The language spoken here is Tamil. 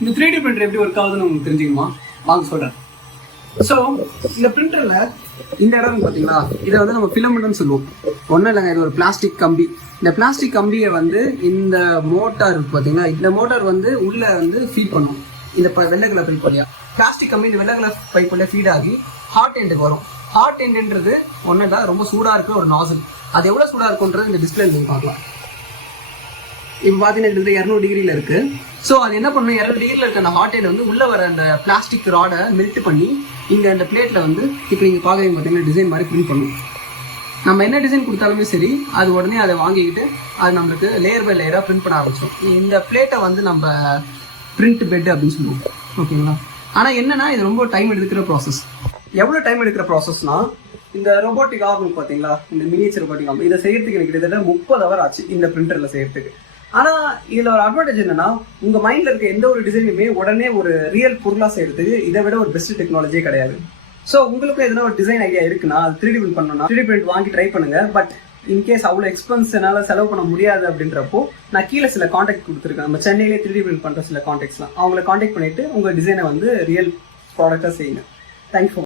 இந்த 3D பிரிண்டர் எப்படி ஒர்க் ஆகுதுன்னு உங்களுக்கு தெரிஞ்சுக்கணுமா? வாங்க சொல்கிறேன். ஸோ இந்த பிரிண்டரில் இந்த இடம் பார்த்தீங்களா, இதை வந்து நம்ம ஃபிலமெண்ட்னு சொல்லுவோம். ஒன்றும் இல்லைங்க, இது ஒரு பிளாஸ்டிக் கம்பி. இந்த பிளாஸ்டிக் கம்பியை வந்து இந்த மோட்டார் இருக்கு பார்த்தீங்களா, இந்த மோட்டார் வந்து உள்ளே வந்து ஃபீட் பண்ணும். இந்த வெள்ளை கலர் பைப் வழியா பிளாஸ்டிக் கம்பி இந்த வெள்ளை கலர் பைப் வழியா ஃபீட் ஆகி ஹாட் எண்டுக்கு வரும். ஹாட் எண்டுன்றது ஒன்றும் இல்லை, ரொம்ப சூடாக இருக்கிற ஒரு நாசல். அது எவ்வளோ சூடாக இருக்குன்றது இந்த டிஸ்பிளே நீங்கள் பார்க்கலாம். இப்போ பார்த்தீங்கன்னா 200 டிகிரியில் இருக்குது. ஸோ அது என்ன பண்ணணும், 200 டிகிரியில் இருக்க அந்த ஹாட் எண்ட் வந்து உள்ளே வர அந்த பிளாஸ்டிக் ராடை மெல்ட் பண்ணி இங்கே அந்த பிளேட்டில் வந்து இப்போ நீங்கள் பார்க்குறீங்க பார்த்தீங்கன்னா டிசைன் மாதிரி பிரிண்ட் பண்ணும். நம்ம என்ன டிசைன் கொடுத்தாலுமே சரி, அது உடனே அதை வாங்கிக்கிட்டு அது நம்மளுக்கு லேயர் பை லேயராக பிரிண்ட் பண்ண ஆரம்பிச்சோம். இந்த பிளேட்டை வந்து நம்ம பிரிண்ட் பெட் அப்படின்னு சொல்லுவோம். ஓகேங்களா? ஆனால் என்னன்னா இது ரொம்ப டைம் எடுக்கிற ப்ராசஸ். எவ்வளோ டைம் எடுக்கிற ப்ராசஸ்னா, இந்த ரோபோட்டிக் ஆகும் பார்த்தீங்களா, இந்த மினியேச்சர் ரோபோட்டிக் ஆகும், இதை செய்யறதுக்கு எனக்கு கிட்டத்தட்ட 30 ஹவர் ஆச்சு இந்த பிரிண்டரில் செய்யறதுக்கு. ஆனால் இதில் ஒரு அட்வான்டேஜ் என்னன்னா, உங்கள் மைண்டில் இருக்க எந்த ஒரு டிசைனுமே உடனே ஒரு ரியல் பொருளாக செய்யறதுக்கு இதை விட ஒரு பெஸ்ட் டெக்னாலஜியே கிடையாது. ஸோ உங்களுக்கும் எதனா ஒரு டிசைன் ஐடியா இருக்குன்னா, அது 3D பிரிண்ட் பண்ணணும்னா 3D பிரிண்ட் வாங்கி ட்ரை பண்ணுங்க. பட் இன்கேஸ் அவ்வளோ எக்ஸ்பென்ஸ் என்னால் செலவு பண்ண முடியாது அப்படின்றப்போ நான் கீழே சில காண்டாக்ட் கொடுத்துருக்கேன். நம்ம சென்னையிலே 3D பிரிண்ட் பண்ணுற சில காண்டாக்ட்ஸ்லாம், அவங்கள காண்டாக்ட் பண்ணிட்டு உங்கள் டிசைனை வந்து ரியல் ப்ராடக்டாக செய்யுங்க. தேங்க்யூ.